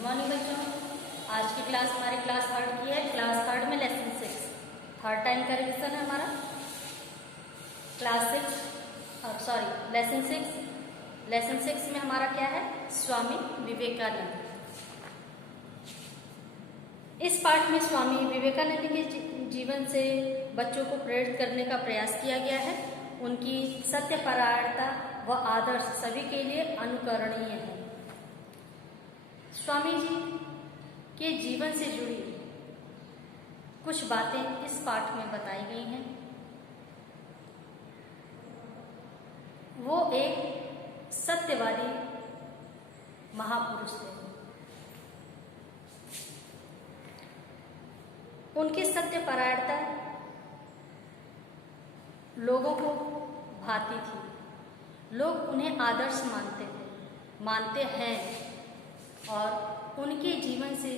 Good morning बच्चों। आज की क्लास हमारी क्लास थर्ड की है। क्लास थर्ड में लेसन 6 थर्ड टाइम का रिवीजन है हमारा। लेसन सिक्स में हमारा क्या है? स्वामी विवेकानंद। इस पाठ में स्वामी विवेकानंद के जीवन से बच्चों को प्रेरित करने का प्रयास किया गया है। उनकी सत्यपरायणता व आदर्श सभी के लिए अनुकरणीय है। स्वामी जी के जीवन से जुड़ी कुछ बातें इस पाठ में बताई गई हैं। वो एक सत्यवादी महापुरुष थे। उनकी सत्यपरायणता लोगों को भाती थी। लोग उन्हें आदर्श मानते हैं और उनके जीवन से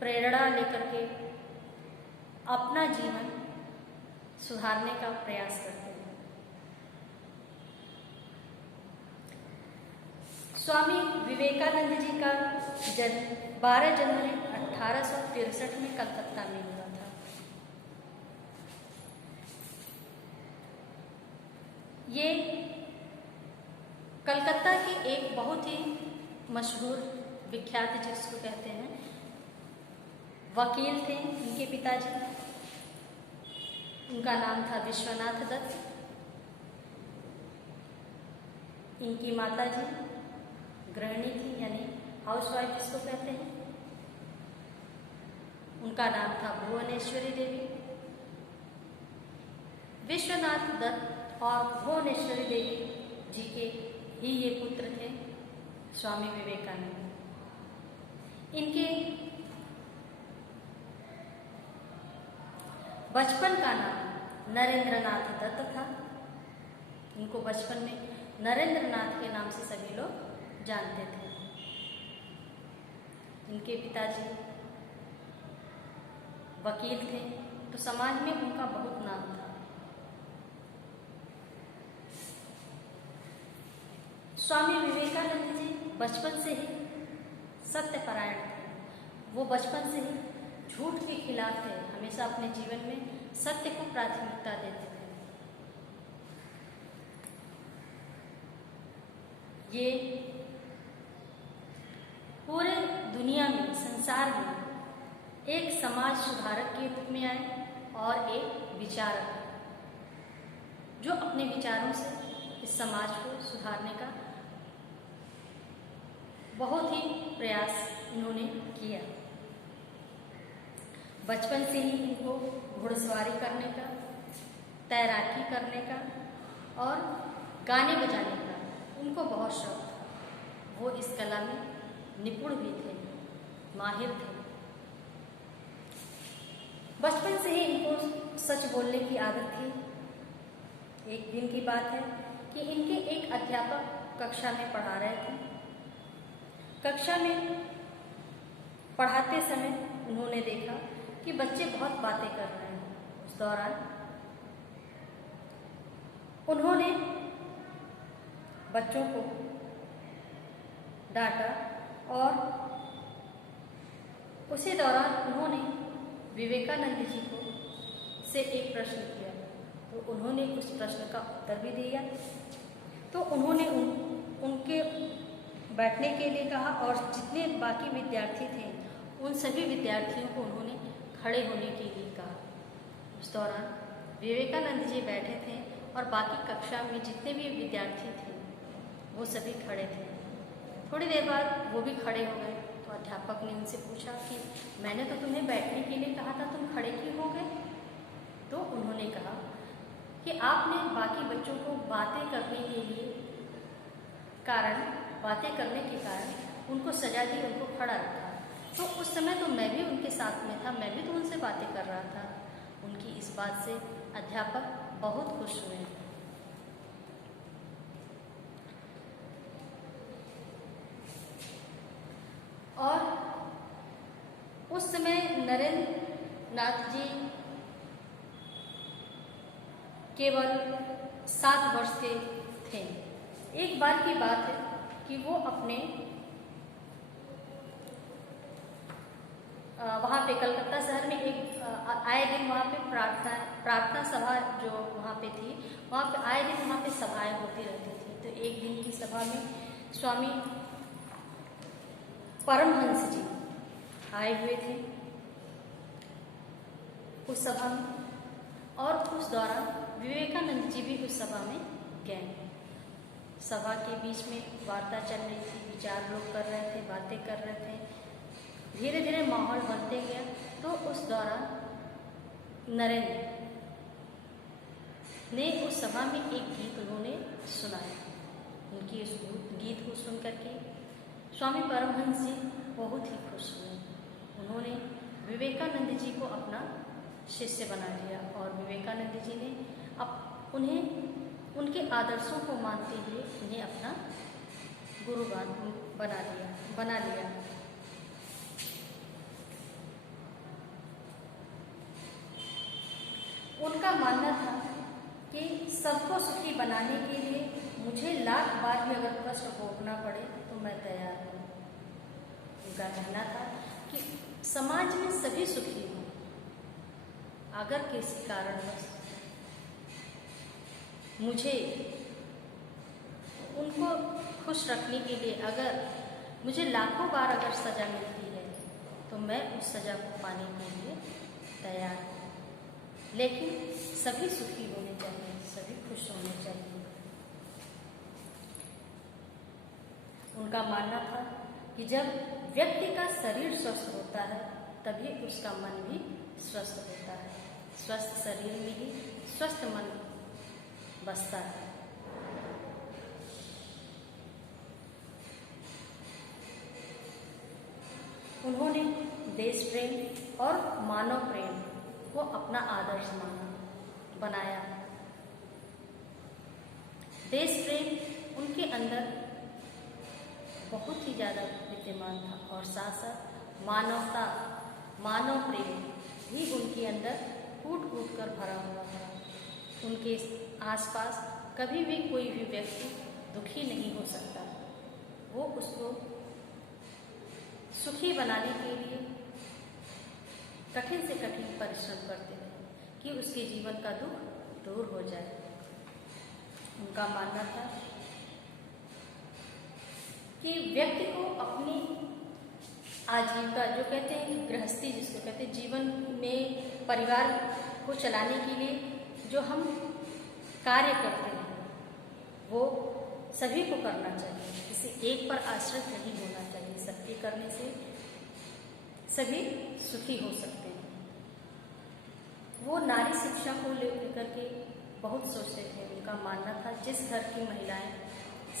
प्रेरणा लेकर के अपना जीवन सुधारने का प्रयास करते हैं। स्वामी विवेकानंद जी का जन्म 12 जनवरी 1863 में कलकत्ता में हुआ था। ये कलकत्ता के एक बहुत ही मशहूर विख्यात जिसको कहते हैं वकील थे। इनके पिताजी, उनका नाम था विश्वनाथ दत्त। इनकी माताजी गृहिणी थी, यानी हाउसवाइफ जिसको कहते हैं। उनका नाम था भुवनेश्वरी देवी। विश्वनाथ दत्त और भुवनेश्वरी देवी जी के ही ये पुत्र थे स्वामी विवेकानंद। इनके बचपन का नाम नरेंद्रनाथ दत्त था। इनको बचपन में नरेंद्रनाथ के नाम से सभी लोग जानते थे। इनके पिताजी वकील थे, तो समाज में उनका बहुत नाम था। स्वामी विवेकानंद जी बचपन से ही सत्यपरायण थे। वो बचपन से ही झूठ के खिलाफ थे। हमेशा अपने जीवन में सत्य को प्राथमिकता देते थे। ये पूरे दुनिया में, संसार में एक समाज सुधारक के रूप में आए और एक विचारक, जो अपने विचारों से इस समाज को सुधारने का बहुत ही प्रयास इन्होंने किया। बचपन से ही इनको घुड़सवारी करने का, तैराकी करने का और गाने बजाने का उनको बहुत शौक था। वो इस कला में निपुण भी थे, माहिर थे। बचपन से ही इनको सच बोलने की आदत थी। एक दिन की बात है कि इनके एक अध्यापक कक्षा में पढ़ा रहे थे। कक्षा में पढ़ाते समय उन्होंने देखा कि बच्चे बहुत बातें कर रहे हैं। उस दौरान उन्होंने बच्चों को डांटा और उसी दौरान उन्होंने विवेकानंद जी को से एक प्रश्न किया। तो उन्होंने उस प्रश्न का उत्तर भी दिया। तो उन्होंने उनके बैठने के लिए कहा और जितने बाकी विद्यार्थी थे उन सभी विद्यार्थियों को उन्होंने खड़े होने के लिए कहा। उस दौरान विवेकानंद जी बैठे थे और बाकी कक्षा में जितने भी विद्यार्थी थे वो सभी खड़े थे। थोड़ी देर बाद वो भी खड़े हो गए। तो अध्यापक ने उनसे पूछा कि मैंने तो तुम्हें बैठने के लिए कहा था, तुम खड़े क्यों हो गए? तो उन्होंने कहा कि आपने बाकी बच्चों को बातें करने के कारण उनको सजा दी, उनको खड़ा रखा। तो उस समय तो मैं भी उनके साथ में था, मैं भी तो उनसे बातें कर रहा था। उनकी इस बात से अध्यापक बहुत खुश हुए। और उस समय नरेंद्रनाथ जी केवल 7 वर्ष के थे। एक बार की बात है कि वो अपने वहाँ पे कलकत्ता शहर में एक आए दिन वहाँ पे प्रार्थना सभा जो वहाँ पे थी, वहाँ पे आए दिन वहाँ पे सभाएं होती रहती थी। तो एक दिन की सभा में स्वामी परमहंस जी आए हुए थे उस सभा में, और उस दौरान विवेकानंद जी भी उस सभा में गए। सभा के बीच में वार्ता चल रही थी, विचार लोग कर रहे थे, बातें कर रहे थे, धीरे धीरे माहौल बनते गया। तो उस दौरान नरेंद्र ने उस सभा में एक गीत उन्होंने सुनाया। उनकी उस गीत को सुन करके स्वामी परमहंस जी बहुत ही खुश हुए। उन्होंने विवेकानंद जी को अपना शिष्य बना लिया और विवेकानंद जी ने उन्हें उनके आदर्शों को मानते हुए उन्हें अपना गुरुगान बना लिया। उनका मानना था कि सबको सुखी बनाने के लिए मुझे लाख बार भी अगर कष्ट भोगना पड़े तो मैं तैयार हूँ। उनका कहना था कि समाज में सभी सुखी हों, अगर किसी कारणवश मुझे उनको खुश रखने के लिए अगर मुझे लाखों बार अगर सजा मिलती है तो मैं उस सजा को पाने के लिए तैयार हूँ, लेकिन सभी सुखी होने चाहिए, सभी खुश होने चाहिए। उनका मानना था कि जब व्यक्ति का शरीर स्वस्थ होता है तभी उसका मन भी स्वस्थ होता है। स्वस्थ शरीर में ही स्वस्थ मन बसता है। उन्होंने देश प्रेम और मानव प्रेम को अपना आदर्श बनाया। देश प्रेम उनके अंदर बहुत ही ज़्यादा विद्यमान था और साथ साथ मानवता, मानव प्रेम भी उनके अंदर कूट कूट कर भरा हुआ था। उनके आसपास कभी भी कोई भी व्यक्ति दुखी नहीं हो सकता। वो उसको सुखी बनाने के लिए कठिन से कठिन परिश्रम करते हैं कि उसके जीवन का दुख दूर हो जाए। उनका मानना था कि व्यक्ति को अपनी आजीविका, जो कहते हैं कि गृहस्थी जिसको कहते हैं, जीवन में परिवार को चलाने के लिए जो हम कार्य करते हैं वो सभी को करना चाहिए। किसी एक पर आश्रित नहीं होना चाहिए। सबके करने से सभी सुखी हो सकते हैं। वो नारी शिक्षा को लेकर के बहुत सोचते थे। उनका मानना था जिस घर की महिलाएं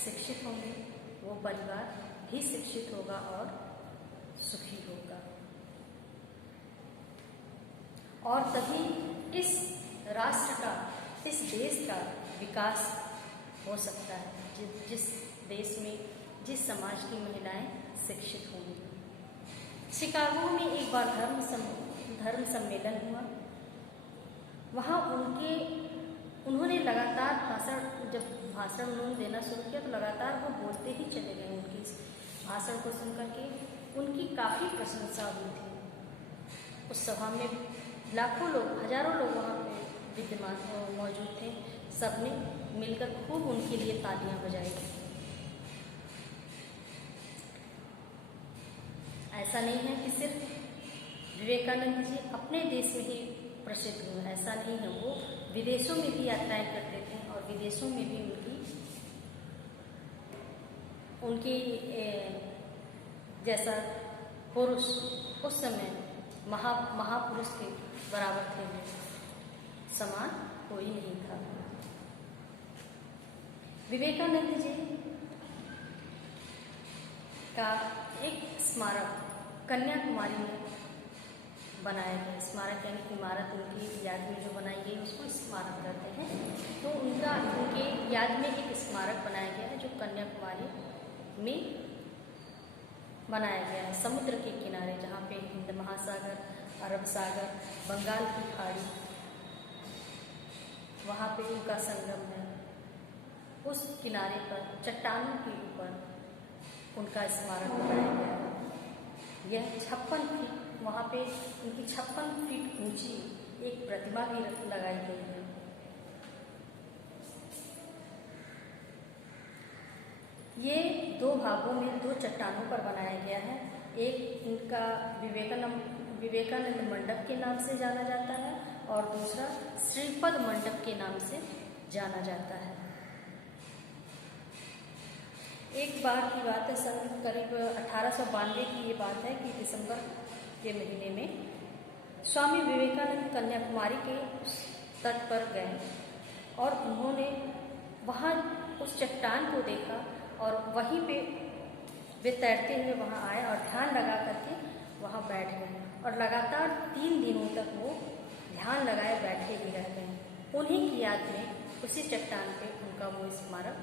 शिक्षित होंगी वो परिवार भी शिक्षित होगा और सुखी होगा, और तभी इस राष्ट्र का, इस देश का विकास हो सकता है। जिस देश में, जिस समाज की महिलाएं शिक्षित होंगी। शिकागो में एक बार धर्म सम्मेलन हुआ। वहाँ उन्होंने लगातार जब भाषण उन्होंने देना शुरू किया तो लगातार वो बोलते ही चले गए। उनकी इस भाषण को सुनकर के उनकी काफ़ी प्रशंसा हुई थी। उस सभा में लाखों लोग, हजारों लोग वहाँ पे विद्यमान मौजूद थे। सबने मिलकर खूब उनके लिए तालियां बजाई। ऐसा नहीं है कि सिर्फ विवेकानंद जी अपने देश में ही प्रसिद्ध हुए, ऐसा नहीं है। वो विदेशों में भी यात्राएं करते थे और विदेशों में भी उनकी जैसा पुरुष उस समय महापुरुष के बराबर थे, समान कोई नहीं था। विवेकानंद जी का एक स्मारक कन्याकुमारी में बनाया गया। स्मारक यानी इमारत उनकी याद में जो बनाई गई उसको स्मारक कहते हैं। तो उनके याद में एक स्मारक बनाया गया है जो कन्याकुमारी में बनाया गया है, समुद्र के किनारे, जहाँ पे हिंद महासागर, अरब सागर, बंगाल की खाड़ी, वहाँ पे उनका संगम है। उस किनारे पर चट्टानों के ऊपर उनका स्मारक बनाया गया है। यह 56 फीट वहाँ पे उनकी 56 फीट ऊंची एक प्रतिमा भी लगाई गई है। ये 2 भागों में 2 चट्टानों पर बनाया गया है। एक इनका विवेकानंद मंडप के नाम से जाना जाता है और दूसरा श्रीपद मंडप के नाम से जाना जाता है। एक बार की बात है, सन करीब 1892 की ये बात है कि दिसंबर के महीने में स्वामी विवेकानंद कन्याकुमारी के तट पर गए और उन्होंने वहाँ उस चट्टान को देखा और वहीं पे वे तैरते हुए वहाँ आए और ध्यान लगा करके वहाँ बैठ गए और लगातार 3 दिनों तक वो ध्यान लगाए बैठे ही रह गए। उन्हीं की याद में उसी चट्टान पे उनका वो स्मारक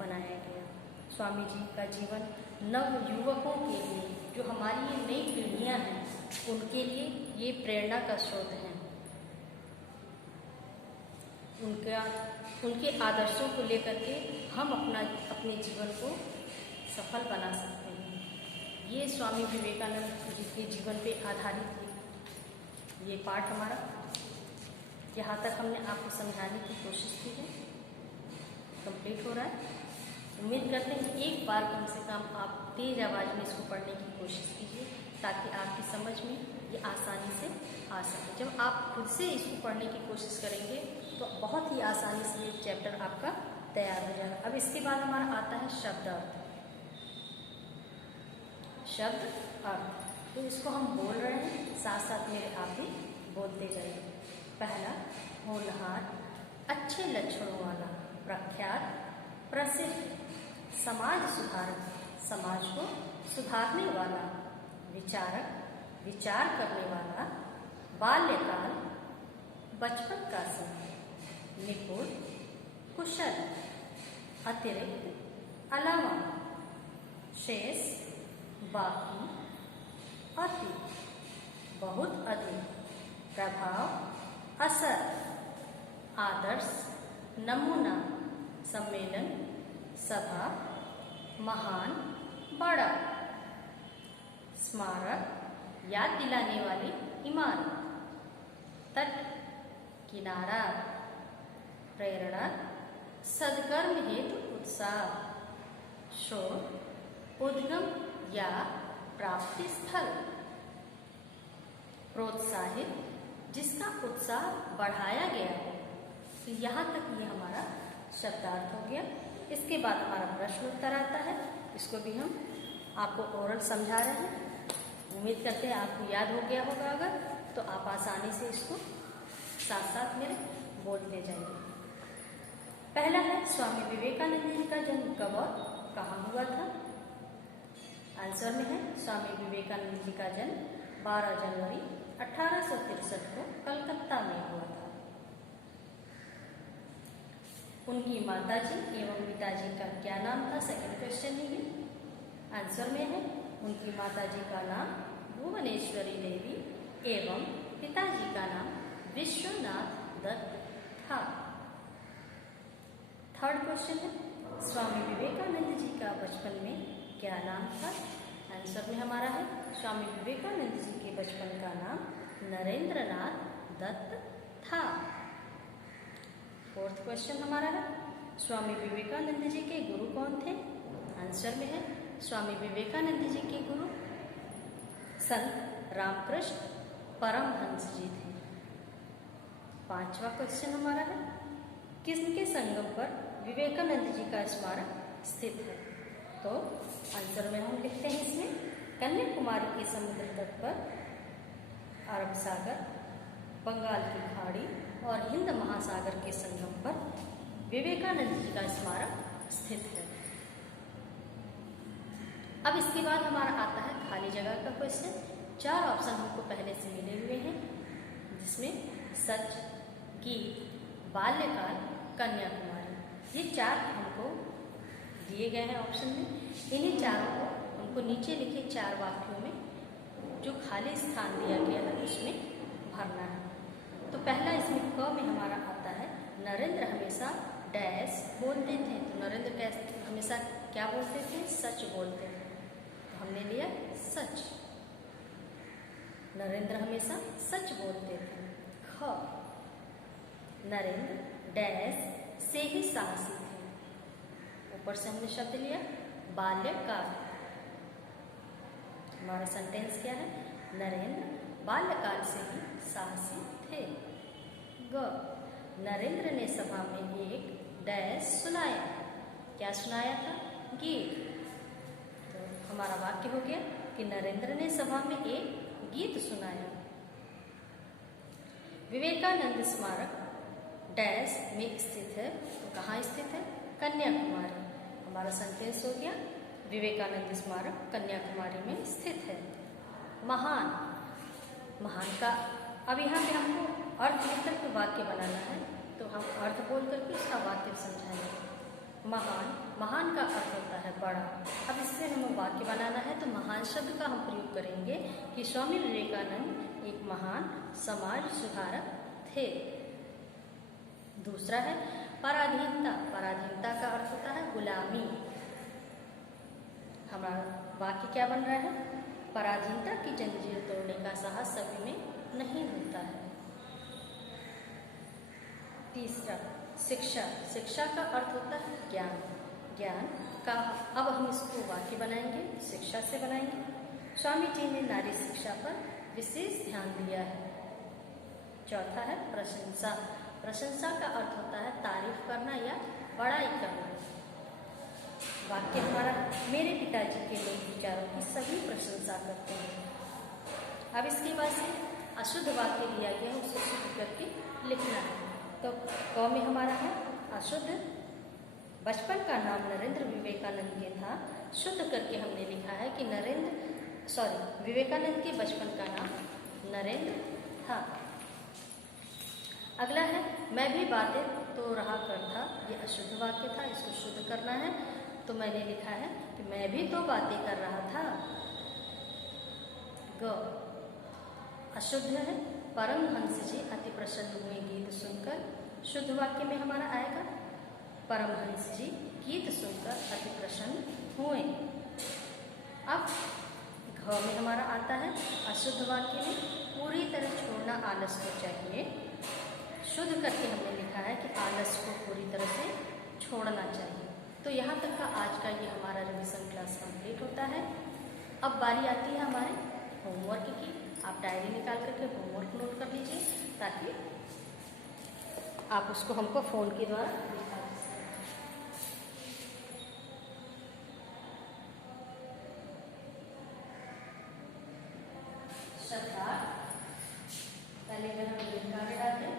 बनाया गया। स्वामी जी का जीवन नव युवकों के लिए, जो हमारी ये नई पीढ़ियाँ हैं, उनके लिए ये प्रेरणा का स्रोत है। उनके आदर्शों को लेकर के हम अपने जीवन को सफल बना सकते हैं। ये स्वामी विवेकानंद जी के जीवन पे आधारित ये पाठ हमारा यहाँ तक हमने आपको समझाने की कोशिश की है, कंप्लीट हो रहा है। उम्मीद करते हैं कि एक बार कम से कम आप तेज आवाज़ में इसको पढ़ने की कोशिश कीजिए ताकि आपकी समझ में ये आसानी से आ सके। जब आप खुद से इसको पढ़ने की कोशिश करेंगे तो बहुत ही आसानी से ये चैप्टर आपका तैयार हो जाएगा। अब इसके बाद हमारा आता है शब्द अर्थ। शब्द अर्थ, तो इसको हम बोल रहे हैं, साथ साथ मेरे आप भी बोलते जाइए। पहला, होनहार, अच्छे लक्षणों वाला, प्रख्यात, प्रसिद्ध, समाज सुधारक, समाज को सुधारने वाला, विचारक, विचार करने वाला, बाल्यकाल, बचपन का समय, निपुण, कुशल, अतिरिक्त, अलावा, शेष, बाकी, अति, बहुत अधिक, प्रभाव, असर, आदर्श, नमूना, सम्मेलन, सभा, महान, बड़ा, स्मारक, याद दिलाने वाली इमारत, तट, किनारा, प्रेरणा, सदकर्म हेतु उत्साह, शोध, उद्गम या प्राप्ति स्थल, प्रोत्साहित, जिसका उत्साह बढ़ाया गया हो। तो यहाँ तक ये हमारा शब्दार्थ हो गया। इसके बाद हमारा प्रश्न उत्तर आता है, इसको भी हम आपको ओरल समझा रहे हैं। उम्मीद करते हैं आपको याद हो गया होगा, अगर तो आप आसानी से इसको साथ साथ मेरे बोलते जाएंगे। पहला है, स्वामी विवेकानंद जी का जन्म कब और कहाँ हुआ था? आंसर में है, स्वामी विवेकानंद जी का जन्म 12 जनवरी 1863 को कलकत्ता में हुआ था। उनकी माताजी एवं पिताजी का क्या नाम था? सेकंड क्वेश्चन है ये। आंसर में है, उनकी माताजी का नाम भुवनेश्वरी देवी एवं पिताजी का नाम विश्वनाथ दत्त था। थर्ड क्वेश्चन है, स्वामी विवेकानंद जी का बचपन में क्या नाम था? आंसर में हमारा है, स्वामी विवेकानंद जी के बचपन का नाम नरेंद्रनाथ दत्त था। फोर्थ क्वेश्चन हमारा है, स्वामी विवेकानंद जी के गुरु कौन थे? आंसर में है, स्वामी विवेकानंद जी के गुरु संत रामकृष्ण परमहंस जी थे। पांचवा क्वेश्चन हमारा है, किसके संगम पर विवेकानंद जी का स्मारक स्थित है? तो आंसर में हम लिखते हैं इसमें, कन्याकुमारी के समुद्र तट पर अरब सागर, बंगाल की खाड़ी और हिंद महासागर के संगम पर विवेकानंद जी का स्मारक स्थित है। अब इसके बाद हमारा आता है खाली जगह का क्वेश्चन। 4 ऑप्शन हमको पहले से मिले हुए हैं, जिसमें सच, गीत, बाल्यकाल, कन्याकुमारी, ये 4 हमको दिए गए हैं ऑप्शन में। इन्हीं चारों को हमको नीचे लिखे 4 वाक्यों में जो खाली स्थान दिया गया है उसमें भरना है। तो पहला इसमें क में हमारा आता है, नरेंद्र हमेशा डैश बोलते थे। तो नरेंद्र हमेशा क्या बोलते थे? सच बोलते थे। तो हमने लिया सच। नरेंद्र हमेशा सच बोलते थे। ख, नरेंद्र डैश से ही साहसी थे। ऊपर से हमने शब्द लिया बाल्यकाल। हमारा सेंटेंस क्या है? नरेंद्र बाल्यकाल से ही साहसी थे। ग, नरेंद्र ने सभा में एक डैश सुनाया। क्या सुनाया था? गीत। तो हमारा वाक्य हो गया कि नरेंद्र ने सभा में एक गीत सुनाया। विवेकानंद स्मारक डैश में स्थित है। तो कहाँ स्थित है? कन्याकुमारी। हमारा सेंटेंस हो गया विवेकानंद स्मारक कन्याकुमारी में स्थित है। महान, महान का अब यहाँ पे हमको अर्थ लेकर के वाक्य बनाना है, तो हम अर्थ बोल करके उसका वाक्य समझाएंगे। महान, महान का अर्थ होता है बड़ा। अब इससे हमें वाक्य बनाना है, तो महान शब्द का हम प्रयोग करेंगे कि स्वामी विवेकानंद एक महान समाज सुधारक थे। दूसरा है पराधीनता। पराधीनता का अर्थ होता है गुलामी। हमारा वाक्य क्या बन रहा है? पराधीनता की जंजीर तोड़ने का साहस सभी में नहीं होता है। तीसरा शिक्षा। शिक्षा का अर्थ होता है ज्ञान। ज्ञान का अब हम इसको वाक्य बनाएंगे, शिक्षा से बनाएंगे। स्वामी जी ने नारी शिक्षा पर विशेष ध्यान दिया है। चौथा है प्रशंसा। प्रशंसा का अर्थ होता है तारीफ करना या बड़ाई करना। वाक्य हमारा मेरे पिताजी के लोक विचारों की सभी प्रशंसा करते हैं। अब इसके बाद से अशुद्ध वाक्य लिया गया है, उसे शुद्ध करके लिखना है। तो क में हमारा है अशुद्ध। बचपन का नाम नरेंद्र विवेकानंद के था। शुद्ध करके हमने लिखा है कि विवेकानंद के बचपन का नाम नरेंद्र था। अगला है मैं भी बातें तो रहा करता। ये अशुद्ध वाक्य था, इसको शुद्ध करना है। तो मैंने लिखा है कि मैं भी तो बातें कर रहा था। ग, अशुद्ध है परमहंस जी अति प्रसन्न हुए गीत सुनकर। शुद्ध वाक्य में हमारा आएगा परमहंस जी गीत सुनकर अति प्रसन्न हुए। अब घ में हमारा आता है अशुद्ध वाक्य में पूरी तरह छोड़ना आलस को चाहिए। शुद्ध करके हमने लिखा है कि आलस को पूरी तरह से छोड़ना चाहिए। तो यहाँ तक का आज का ये हमारा रिवीजन क्लास कंप्लीट होता है। अब बारी आती है हमारे होमवर्क की। आप डायरी निकाल करके होमवर्क नोट कर लीजिए ताकि आप उसको हमको फ़ोन के द्वारा दिखा दीजिए। श्रद्धा, पहले अगर हम कार्य डालते हैं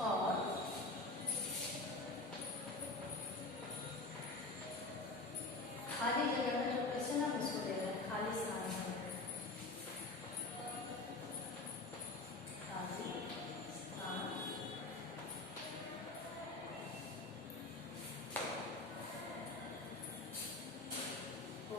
और खाली जगह का जो क्वेश्चन हम उसको दे रहे हैं, खाली स्थान है, खाली स्थान को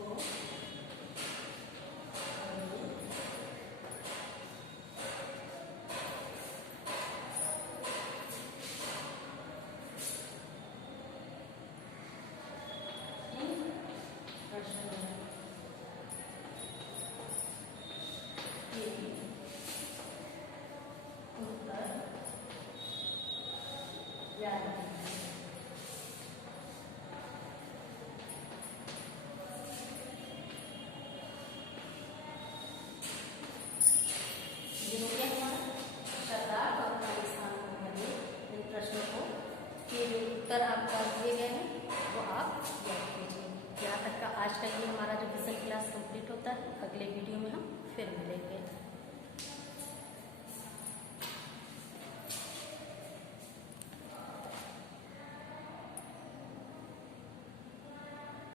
उत्तर आपका दिए गए हैं वो आप याद कीजिए। यहाँ तक का आज का ये हमारा रिवीजन क्लास कंप्लीट होता है। अगले वीडियो में हम फिर मिलेंगे।